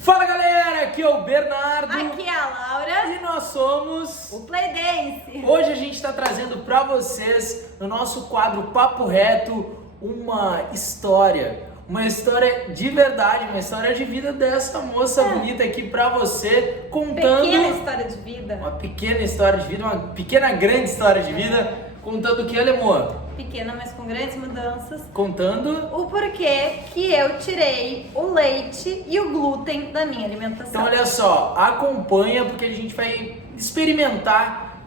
Fala galera, aqui é o Bernardo. Aqui é a Laura. E nós somos o Playdance. Hoje a gente está trazendo para vocês, no nosso quadro Papo Reto, uma história de verdade, uma história de vida dessa moça bonita aqui para você, contando... Pequena história de vida. Uma pequena história de vida, uma pequena grande história de vida, contando o que, Alemô? Pequena, mas com grandes mudanças. Contando o porquê que eu tirei o leite e o glúten da minha alimentação. Então olha só, acompanha porque a gente vai experimentar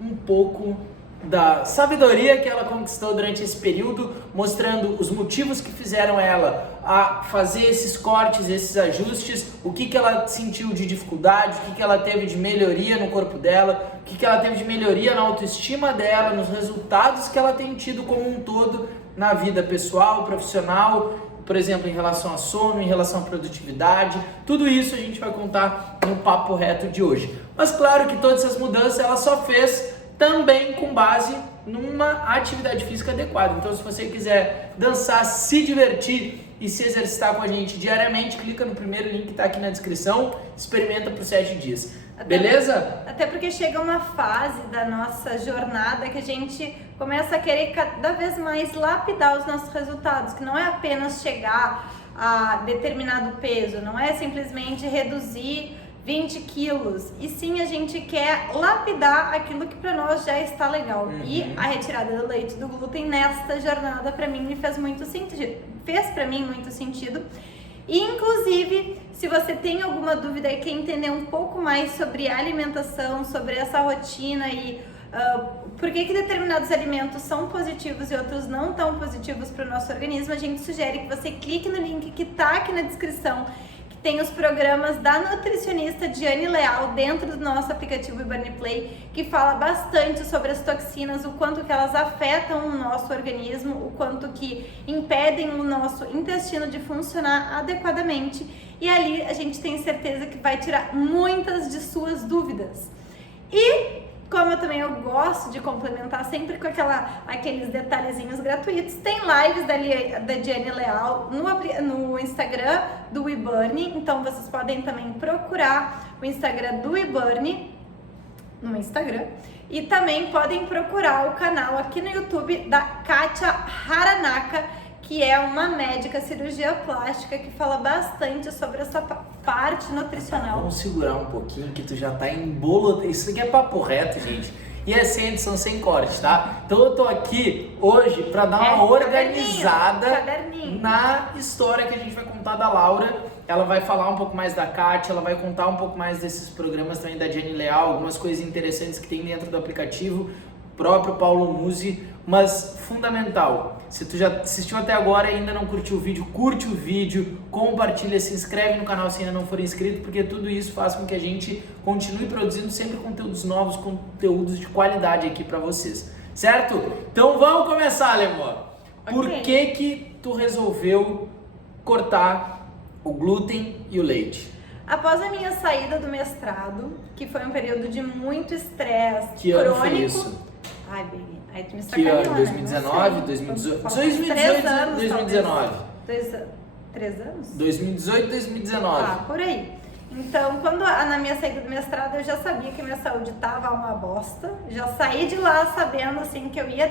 um pouco da sabedoria que ela conquistou durante esse período, mostrando os motivos que fizeram ela a fazer esses cortes, esses ajustes, o que ela sentiu de dificuldade, o que ela teve de melhoria no corpo dela, o que ela teve de melhoria na autoestima dela, nos resultados que ela tem tido como um todo na vida pessoal, profissional, por exemplo, em relação a sono, em relação à produtividade. Tudo isso a gente vai contar no Papo Reto de hoje. Mas claro que todas essas mudanças ela só fez também com base numa atividade física adequada. Então, se você quiser dançar, se divertir e se exercitar com a gente diariamente, clica no primeiro link que está aqui na descrição, experimenta por 7 dias. Beleza? Até porque chega uma fase da nossa jornada que a gente começa a querer cada vez mais lapidar os nossos resultados, que não é apenas chegar a determinado peso, não é simplesmente reduzir 20 quilos, e sim a gente quer lapidar aquilo que para nós já está legal. E a retirada do leite e do glúten nesta jornada para mim me fez muito sentido, E inclusive, se você tem alguma dúvida e quer entender um pouco mais sobre alimentação, sobre essa rotina e por que determinados alimentos são positivos e outros não tão positivos para o nosso organismo, a gente sugere que você clique no link que está aqui na descrição. Tem os programas da nutricionista Diane Leal dentro do nosso aplicativo eBurn Play, que fala bastante sobre as toxinas, o quanto que elas afetam o nosso organismo, o quanto que impedem o nosso intestino de funcionar adequadamente. E ali a gente tem certeza que vai tirar muitas de suas dúvidas. E como eu gosto de complementar sempre com aqueles detalhezinhos gratuitos, tem lives da Diane Leal no Instagram do eBurn, então vocês podem também procurar o Instagram do eBurn no Instagram, e também podem procurar o canal aqui no YouTube da Kátia Haranaka, que é uma médica cirurgia plástica que fala bastante sobre essa parte nutricional. Vamos segurar um pouquinho que tu já tá em bolo. Isso aqui é papo reto, gente. E é sem edição, sem corte, tá? Então eu tô aqui hoje pra dar uma organizada na história que a gente vai contar da Laura. Ela vai falar um pouco mais da Kátia, ela vai contar um pouco mais desses programas também da Diane Leal, algumas coisas interessantes que tem dentro do aplicativo, próprio Paulo Musi, mas fundamental. Se tu já assistiu até agora e ainda não curtiu o vídeo, curte o vídeo, compartilha, se inscreve no canal se ainda não for inscrito, porque tudo isso faz com que a gente continue produzindo sempre conteúdos novos, conteúdos de qualidade aqui pra vocês, certo? Então vamos começar, Alemô. Por que tu resolveu cortar o glúten e o leite? Após a minha saída do mestrado, que foi um período de muito estresse crônico... Que ano foi isso? Ai, baby, aí tu me sacaneou, né? 2019, 2018, 2019. 3 anos? 2018, 2019. Ah, por aí. Então, na minha saída do mestrado, eu já sabia que minha saúde tava uma bosta. Já saí de lá sabendo, assim, que eu ia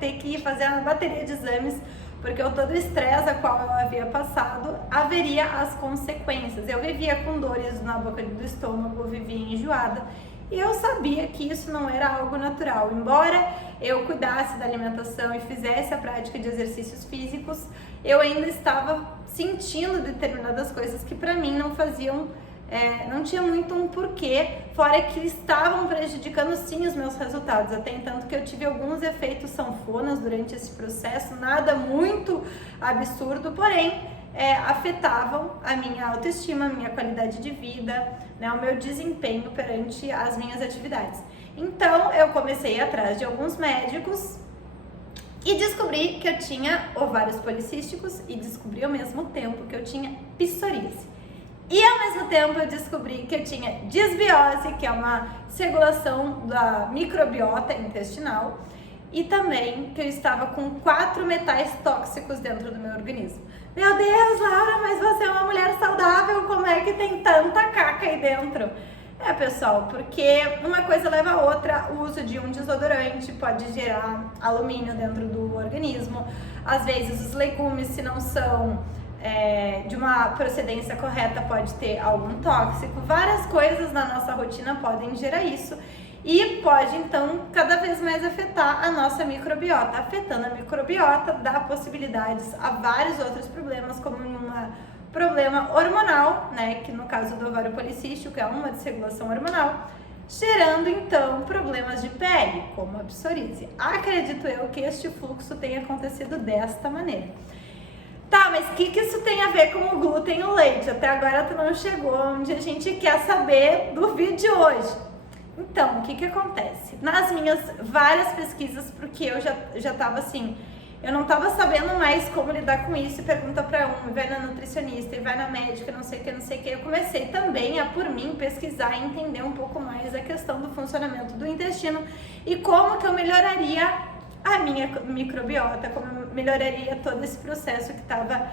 ter que ir fazer uma bateria de exames, porque todo o estresse a qual eu havia passado, haveria as consequências. Eu vivia com dores na boca do estômago, eu vivia enjoada. E eu sabia que isso não era algo natural. Embora eu cuidasse da alimentação e fizesse a prática de exercícios físicos, eu ainda estava sentindo determinadas coisas que para mim não faziam, não tinha muito um porquê, fora que estavam prejudicando sim os meus resultados. Até tanto que eu tive alguns efeitos sanfonas durante esse processo, nada muito absurdo, porém afetavam a minha autoestima, a minha qualidade de vida, né, o meu desempenho perante as minhas atividades. Então eu comecei a ir atrás de alguns médicos e descobri que eu tinha ovários policísticos e descobri ao mesmo tempo que eu tinha psoríase. E ao mesmo tempo eu descobri que eu tinha disbiose, que é uma desregulação da microbiota intestinal. e também que eu estava com 4 metais tóxicos dentro do meu organismo. Meu Deus, Laura, mas você é uma mulher saudável, como é que tem tanta caca aí dentro? Pessoal, porque uma coisa leva a outra. O uso de um desodorante pode gerar alumínio dentro do organismo. Às vezes os legumes, se não são de uma procedência correta, pode ter algum tóxico. Várias coisas na nossa rotina podem gerar isso. E pode, então, cada vez mais afetar a nossa microbiota. Afetando a microbiota, dá possibilidades a vários outros problemas, como um problema hormonal, né, que no caso do ovário policístico é uma desregulação hormonal, gerando, então, problemas de pele, como a psoríase. Acredito eu que este fluxo tenha acontecido desta maneira. Tá, mas o que isso tem a ver com o glúten e o leite? Até agora tu não chegou onde a gente quer saber do vídeo de hoje. Então, o que acontece? Nas minhas várias pesquisas, porque eu já tava assim, eu não tava sabendo mais como lidar com isso, e pergunta pra e vai na nutricionista, e vai na médica, não sei o que. Eu comecei também a, por mim, pesquisar e entender um pouco mais a questão do funcionamento do intestino e como que eu melhoraria a minha microbiota, como eu melhoraria todo esse processo que tava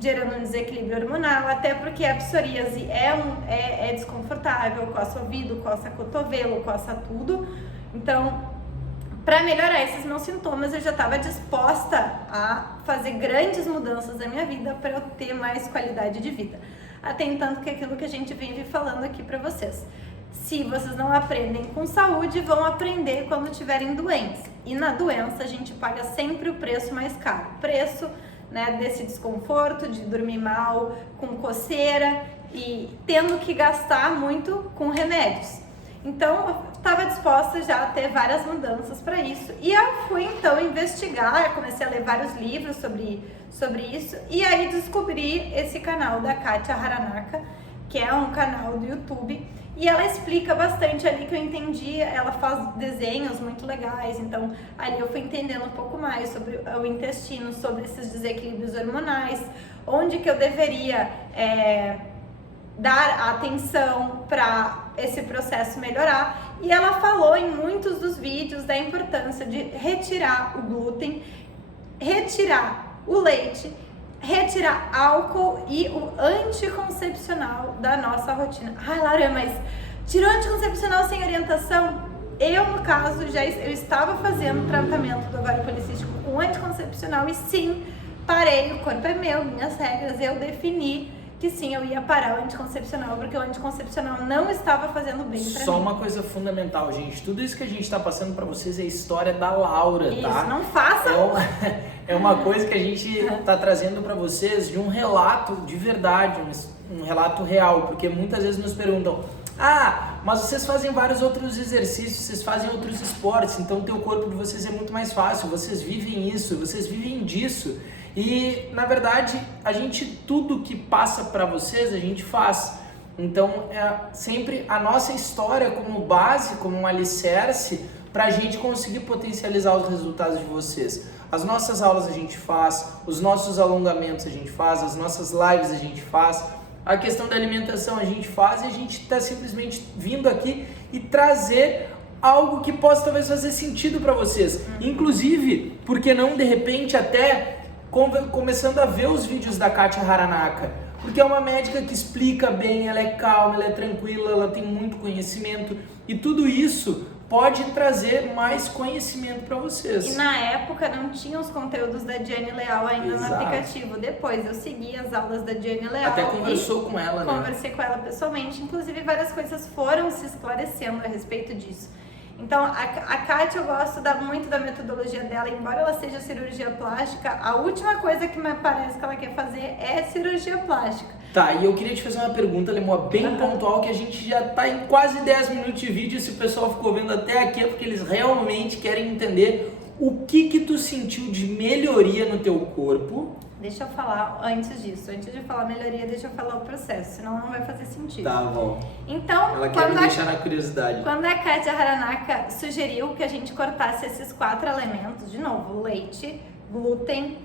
gerando um desequilíbrio hormonal, até porque a psoríase é desconfortável, coça ouvido, coça cotovelo, coça tudo. Então, para melhorar esses meus sintomas, eu já estava disposta a fazer grandes mudanças na minha vida para eu ter mais qualidade de vida. Atentando que aquilo que a gente vem falando aqui para vocês. Se vocês não aprendem com saúde, vão aprender quando tiverem doença. E na doença a gente paga sempre o preço mais caro. Preço, né, desse desconforto, de dormir mal, com coceira e tendo que gastar muito com remédios. Então, eu estava disposta já a ter várias mudanças para isso. E eu fui, então, investigar, comecei a ler vários livros sobre isso. E aí descobri esse canal da Kátia Haranaka, que é um canal do YouTube. E ela explica bastante ali que eu entendi, ela faz desenhos muito legais, então ali eu fui entendendo um pouco mais sobre o intestino, sobre esses desequilíbrios hormonais, onde que eu deveria dar atenção para esse processo melhorar. E ela falou em muitos dos vídeos da importância de retirar o glúten, retirar o leite, retirar álcool e o anticoncepcional da nossa rotina. Ai, Laura, mas tirou anticoncepcional sem orientação? Eu, no caso, eu estava fazendo tratamento do ovário policístico com anticoncepcional e sim, parei, o corpo é meu, minhas regras, eu defini que sim, eu ia parar o anticoncepcional, porque o anticoncepcional não estava fazendo bem pra mim. Só uma coisa fundamental, gente, tudo isso que a gente tá passando pra vocês é a história da Laura, isso, tá? Não façam! É uma coisa que a gente tá trazendo pra vocês de um relato de verdade, um relato real, porque muitas vezes nos perguntam: ah, mas vocês fazem vários outros exercícios, vocês fazem outros esportes, então o teu corpo de vocês é muito mais fácil, vocês vivem isso, vocês vivem disso. E, na verdade, tudo que passa para vocês, a gente faz. Então, é sempre a nossa história como base, como um alicerce, para a gente conseguir potencializar os resultados de vocês. As nossas aulas a gente faz, os nossos alongamentos a gente faz, as nossas lives a gente faz, a questão da alimentação a gente faz, e a gente está simplesmente vindo aqui e trazer algo que possa talvez fazer sentido para vocês. Inclusive, porque não de repente até começando a ver os vídeos da Kátia Haranaka, porque é uma médica que explica bem, ela é calma, ela é tranquila, ela tem muito conhecimento, e tudo isso pode trazer mais conhecimento para vocês. E na época não tinha os conteúdos da Diane Leal ainda Exato. No aplicativo. Depois eu segui as aulas da Diane Leal. Até conversou com ela, né? Conversei com ela pessoalmente, inclusive várias coisas foram se esclarecendo a respeito disso. Então, a Kátia, eu gosto muito da metodologia dela, embora ela seja cirurgia plástica, a última coisa que me parece que ela quer fazer é cirurgia plástica. Tá, e eu queria te fazer uma pergunta, Lemoa, bem pontual, que a gente já tá em quase 10 minutos de vídeo, e se o pessoal ficou vendo até aqui é porque eles realmente querem entender o que tu sentiu de melhoria no teu corpo. Deixa eu falar antes disso, antes de falar melhoria, deixa eu falar o processo, senão não vai fazer sentido. Tá bom. Então, ela quer me deixar na curiosidade. Quando a Kátia Haranaka sugeriu que a gente cortasse esses 4 elementos, de novo, leite, glúten,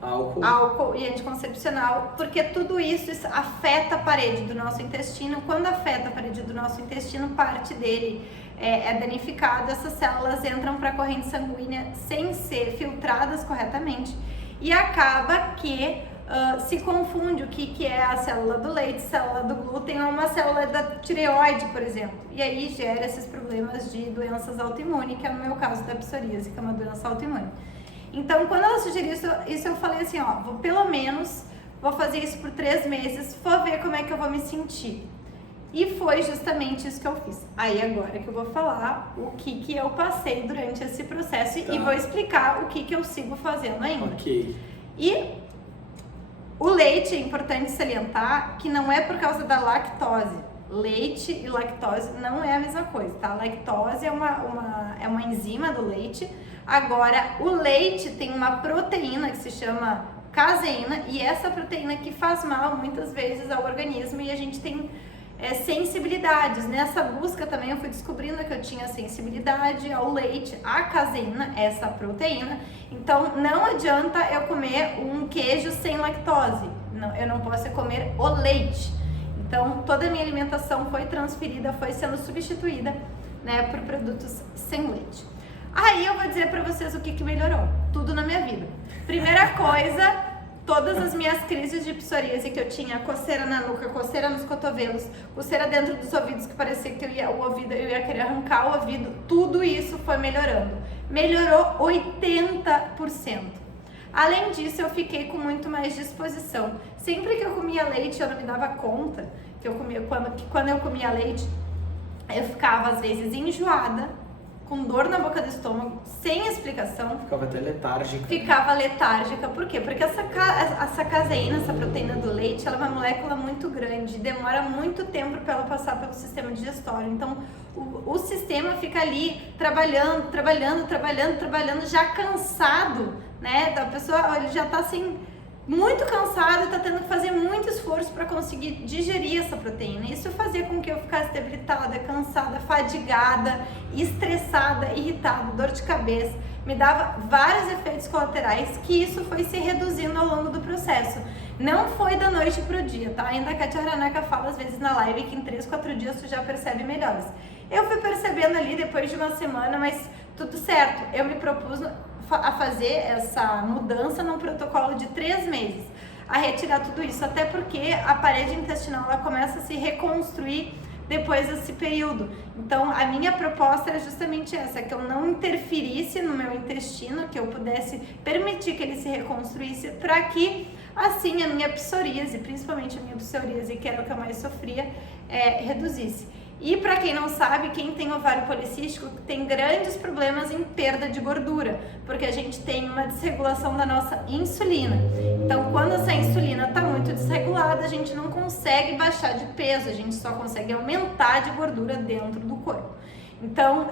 álcool e anticoncepcional, porque tudo isso afeta a parede do nosso intestino. Quando afeta a parede do nosso intestino, parte dele é danificada, essas células entram para a corrente sanguínea sem ser filtradas corretamente e acaba que se confunde o que é a célula do leite, célula do glúten ou uma célula da tireoide, por exemplo. E aí gera esses problemas de doenças autoimunes, que é o meu caso da psoríase, que é uma doença autoimune. Então, quando ela sugeriu isso eu falei assim, ó, pelo menos vou fazer isso por 3 meses, vou ver como é que eu vou me sentir. E foi justamente isso que eu fiz. Aí agora que eu vou falar o que eu passei durante esse processo e vou explicar o que eu sigo fazendo ainda. Ok. E o leite, é importante salientar que não é por causa da lactose. Leite e lactose não é a mesma coisa, tá? A lactose é uma enzima do leite. Agora, o leite tem uma proteína que se chama caseína e essa proteína que faz mal muitas vezes ao organismo e a gente tem sensibilidades. Nessa busca também eu fui descobrindo que eu tinha sensibilidade ao leite, à caseína, essa proteína. Então não adianta eu comer um queijo sem lactose, não, eu não posso comer o leite. Então toda a minha alimentação foi transferida, foi sendo substituída, né, por produtos sem leite. Aí eu vou dizer pra vocês o que melhorou, tudo na minha vida. Primeira coisa, todas as minhas crises de psoríase que eu tinha, coceira na nuca, coceira nos cotovelos, coceira dentro dos ouvidos que parecia que eu ia querer arrancar o ouvido, tudo isso foi melhorando. Melhorou 80%. Além disso, eu fiquei com muito mais disposição. Sempre que eu comia leite, eu não me dava conta que eu comia, quando eu comia leite, eu ficava às vezes enjoada, com dor na boca do estômago, sem explicação. Ficava até letárgica. Ficava letárgica. Por quê? Porque essa caseína, essa proteína do leite, ela é uma molécula muito grande. Demora muito tempo para ela passar pelo sistema digestório. Então, o sistema fica ali trabalhando, já cansado, né? A pessoa ele já tá assim, muito cansado e tá tendo que fazer muito esforço para conseguir digerir essa proteína. Isso fazia com que eu ficasse debilitada, cansada, fadigada, estressada, irritada, dor de cabeça. Me dava vários efeitos colaterais que isso foi se reduzindo ao longo do processo. Não foi da noite pro dia, tá? Ainda a Kátia Haranaca fala às vezes na live que em 3, 4 dias tu já percebe melhores. Eu fui percebendo ali depois de uma semana, mas tudo certo. Eu me propus a fazer essa mudança num protocolo de 3 meses, a retirar tudo isso, até porque a parede intestinal ela começa a se reconstruir depois desse período. Então a minha proposta era justamente essa, que eu não interferisse no meu intestino, que eu pudesse permitir que ele se reconstruísse, para que assim a minha psoríase, principalmente a minha psoríase, que era o que eu mais sofria, reduzisse. E para quem não sabe, quem tem ovário policístico tem grandes problemas em perda de gordura, porque a gente tem uma desregulação da nossa insulina. Então, quando essa insulina está muito desregulada, a gente não consegue baixar de peso, a gente só consegue aumentar de gordura dentro do corpo. Então,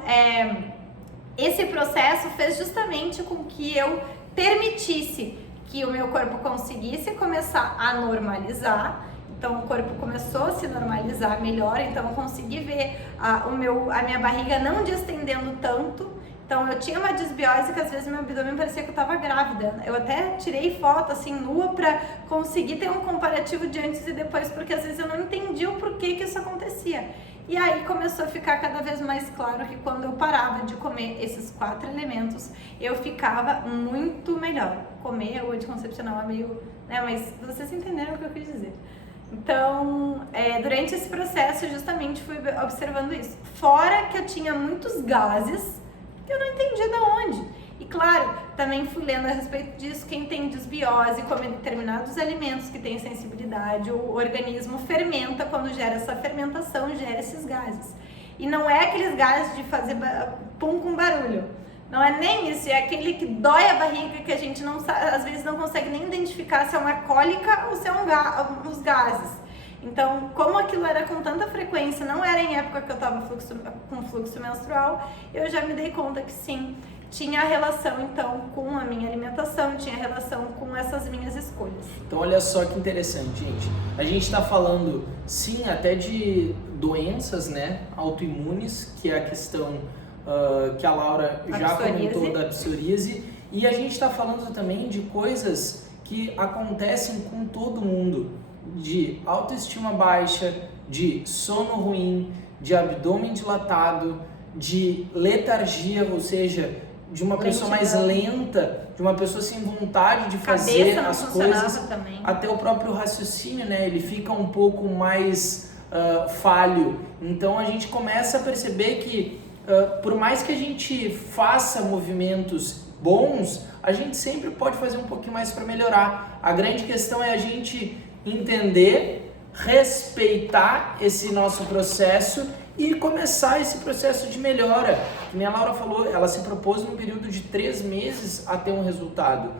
esse processo fez justamente com que eu permitisse que o meu corpo conseguisse começar a normalizar. Então o corpo começou a se normalizar melhor, então eu consegui ver a minha barriga não distendendo tanto. Então eu tinha uma desbiose que às vezes meu abdômen parecia que eu estava grávida. Eu até tirei foto assim nua para conseguir ter um comparativo de antes e depois, porque às vezes eu não entendia o porquê que isso acontecia. E aí começou a ficar cada vez mais claro que quando eu parava de comer esses 4 elementos, eu ficava muito melhor. Comer o anticoncepcional é meio, né, mas vocês entenderam o que eu quis dizer. Então, durante esse processo, eu justamente fui observando isso. Fora que eu tinha muitos gases que eu não entendia de onde. E claro, também fui lendo a respeito disso. Quem tem desbiose, come determinados alimentos que têm sensibilidade, o organismo fermenta. Quando gera essa fermentação, gera esses gases. E não é aqueles gases de fazer pum com barulho. Não é nem isso, é aquele que dói a barriga, que a gente não sabe, às vezes não consegue nem identificar se é uma cólica ou se é os gases. Então, como aquilo era com tanta frequência, não era em época que eu estava com fluxo menstrual, eu já me dei conta que sim, tinha relação então com a minha alimentação, tinha relação com essas minhas escolhas. Então olha só que interessante, gente. A gente está falando sim até de doenças, né, autoimunes, que é a questão que a Laura já comentou da psoríase, e a gente está falando também de coisas que acontecem com todo mundo, de autoestima baixa, de sono ruim, de abdômen dilatado, de letargia, ou seja, de uma pessoa mais lenta, de uma pessoa sem vontade de fazer as coisas, também. até o próprio raciocínio, né? Ele fica um pouco mais falho. Então a gente começa a perceber que por mais que a gente faça movimentos bons, a gente sempre pode fazer um pouquinho mais para melhorar. A grande questão é a gente entender, respeitar esse nosso processo e começar esse processo de melhora. Como a Laura falou, ela se propôs num período de 3 meses a ter um resultado.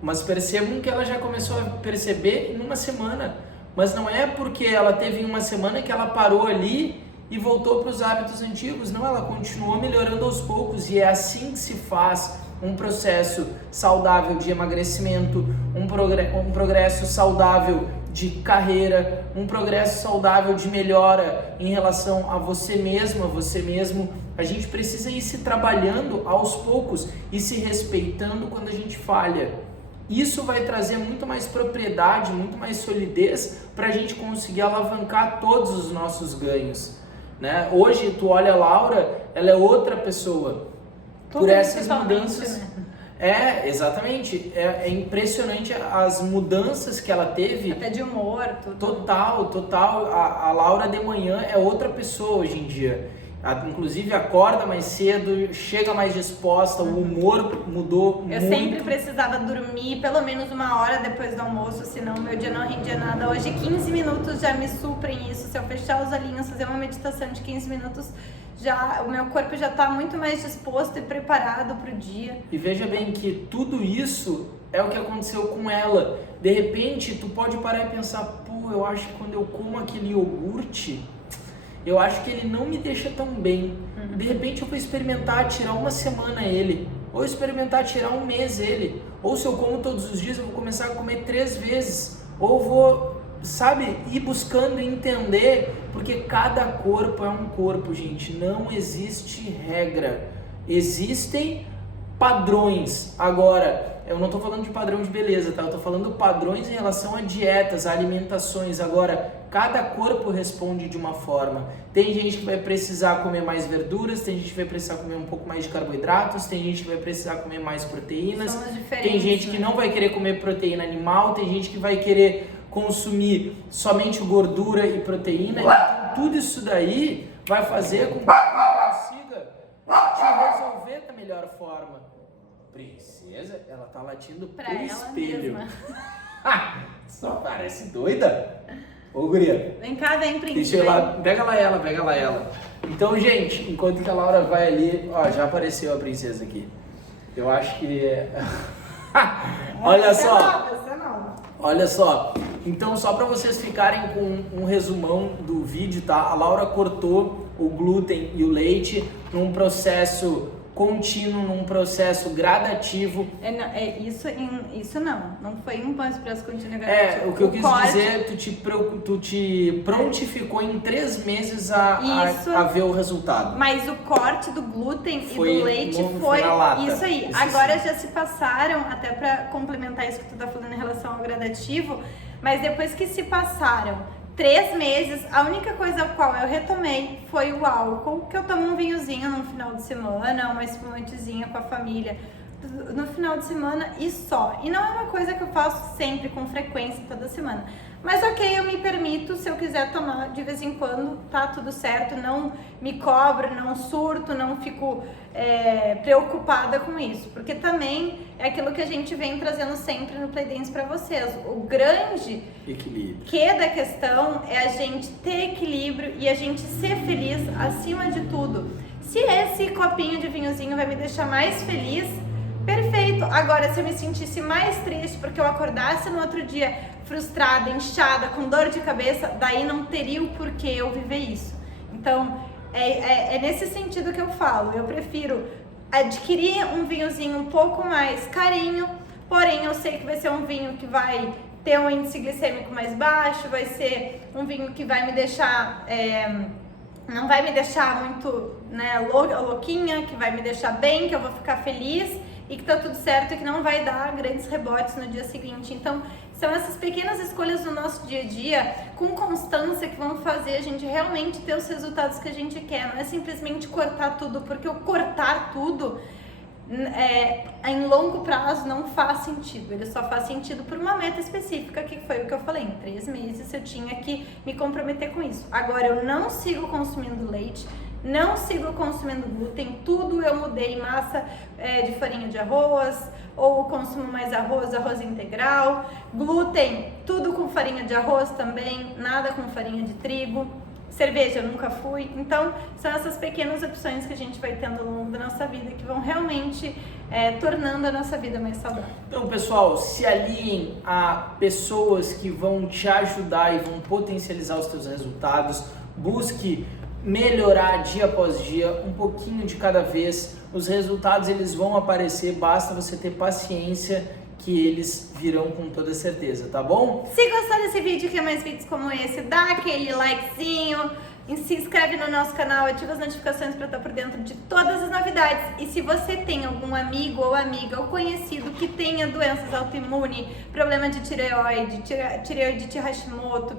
Mas percebam que ela já começou a perceber em uma semana. Mas não é porque ela teve em uma semana que ela parou ali e voltou para os hábitos antigos. Não, ela continuou melhorando aos poucos, e é assim que se faz um processo saudável de emagrecimento, um progresso saudável de carreira, um progresso saudável de melhora em relação a você mesmo, a você mesmo. A gente precisa ir se trabalhando aos poucos e se respeitando quando a gente falha. Isso vai trazer muito mais propriedade, muito mais solidez para a gente conseguir alavancar todos os nossos ganhos, né? Hoje, tu olha a Laura, ela é outra pessoa. Por essas mudanças, né? Exatamente, é impressionante as mudanças que ela teve. Até de humor, tudo. Total, a Laura de manhã é outra pessoa hoje em dia. Inclusive acorda mais cedo, chega mais disposta, o humor mudou muito. Eu sempre precisava dormir pelo menos 1 hora depois do almoço, senão meu dia não rendia nada. Hoje 15 minutos já me suprem isso. Se eu fechar os olhinhos, fazer uma meditação de 15 minutos, o meu corpo já está muito mais disposto e preparado para o dia. E veja bem que tudo isso é o que aconteceu com ela. De repente, tu pode parar e pensar, pô, eu acho que quando eu como aquele iogurte, eu acho que ele não me deixa tão bem. De repente eu vou experimentar tirar 1 semana ele, ou experimentar tirar 1 mês ele, ou se eu como todos os dias eu vou começar a comer 3 vezes, ou vou, ir buscando entender, porque cada corpo é um corpo, gente, não existe regra, existem padrões. Agora, eu não estou falando de padrão de beleza, tá? Eu estou falando padrões em relação a dietas, a alimentações. Agora, cada corpo responde de uma forma. Tem gente que vai precisar comer mais verduras, tem gente que vai precisar comer um pouco mais de carboidratos, tem gente que vai precisar comer mais proteínas, tem gente que não vai querer comer proteína animal, tem gente que vai querer consumir somente gordura e proteína. Então, tudo isso daí vai fazer com que você consiga te resolver da melhor forma. Princesa, ela tá latindo pro espelho. Só parece doida. Ô, guria. Vem cá, vem, princesa. Deixa eu lá, pega lá ela. Então, gente, enquanto que a Laura vai ali, ó, já apareceu a princesa aqui. Eu acho que olha só. Olha só. Então, só para vocês ficarem com um resumão do vídeo, tá? A Laura cortou o glúten e o leite num processo contínuo, num processo gradativo. Isso não foi um processo contínuo gradativo. O que eu quis dizer, tu te prontificou em 3 meses a ver o resultado. Mas o corte do glúten e do leite foi isso aí. Agora já se passaram, até para complementar isso que tu tá falando em relação ao gradativo, mas depois que se passaram 3 meses, a única coisa a qual eu retomei foi o álcool, que eu tomo um vinhozinho no final de semana, uma espumantezinha com a família no final de semana e só. E não é uma coisa que eu faço sempre, com frequência, toda semana. Mas ok, eu me permito, se eu quiser tomar de vez em quando, tá tudo certo, não me cobro, não surto, não fico preocupada com isso. Porque também é aquilo que a gente vem trazendo sempre no Play Dance pra vocês. O grande que da questão é a gente ter equilíbrio e a gente ser feliz acima de tudo. Se esse copinho de vinhozinho vai me deixar mais feliz, perfeito. Agora, se eu me sentisse mais triste porque eu acordasse no outro dia frustrada, inchada, com dor de cabeça, daí não teria o porquê eu viver isso. Então, é nesse sentido que eu falo. Eu prefiro adquirir um vinhozinho um pouco mais carinho, porém eu sei que vai ser um vinho que vai ter um índice glicêmico mais baixo, vai ser um vinho que vai me deixar... não vai me deixar muito louquinha, que vai me deixar bem, que eu vou ficar feliz e que tá tudo certo e que não vai dar grandes rebotes no dia seguinte. Então, são essas pequenas escolhas do nosso dia a dia, com constância, que vão fazer a gente realmente ter os resultados que a gente quer. Não é simplesmente cortar tudo, porque o cortar tudo em longo prazo não faz sentido. Ele só faz sentido por uma meta específica, que foi o que eu falei. Em 3 meses eu tinha que me comprometer com isso. Agora, eu não sigo consumindo leite, não sigo consumindo glúten, tudo eu mudei. Massa de farinha de arroz, ou consumo mais arroz integral. Glúten, tudo com farinha de arroz também, nada com farinha de trigo. Cerveja, eu nunca fui. Então, são essas pequenas opções que a gente vai tendo ao longo da nossa vida que vão realmente tornando a nossa vida mais saudável. Então, pessoal, se aliem a pessoas que vão te ajudar e vão potencializar os teus resultados. Busque melhorar dia após dia, um pouquinho de cada vez. Os resultados, eles vão aparecer, basta você ter paciência, que eles virão com toda certeza, tá bom? Se gostou desse vídeo e quer mais vídeos como esse, dá aquele likezinho, se inscreve no nosso canal, ativa as notificações para estar por dentro de todas as novidades. E se você tem algum amigo ou amiga ou conhecido que tenha doenças autoimunes, problema de tireoide de Hashimoto,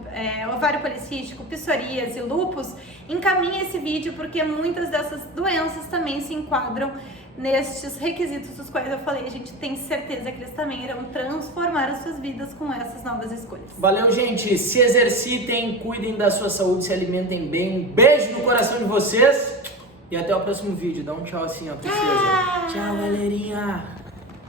ovário policístico, psoríase, lúpus, encaminhe esse vídeo, porque muitas dessas doenças também se enquadram nestes requisitos dos quais eu falei. A gente tem certeza que eles também irão transformar as suas vidas com essas novas escolhas. Valeu, gente! Se exercitem, cuidem da sua saúde, se alimentem bem. Um beijo no coração de vocês e até o próximo vídeo. Dá um tchau assim, ó, princesa. Tchau, galerinha!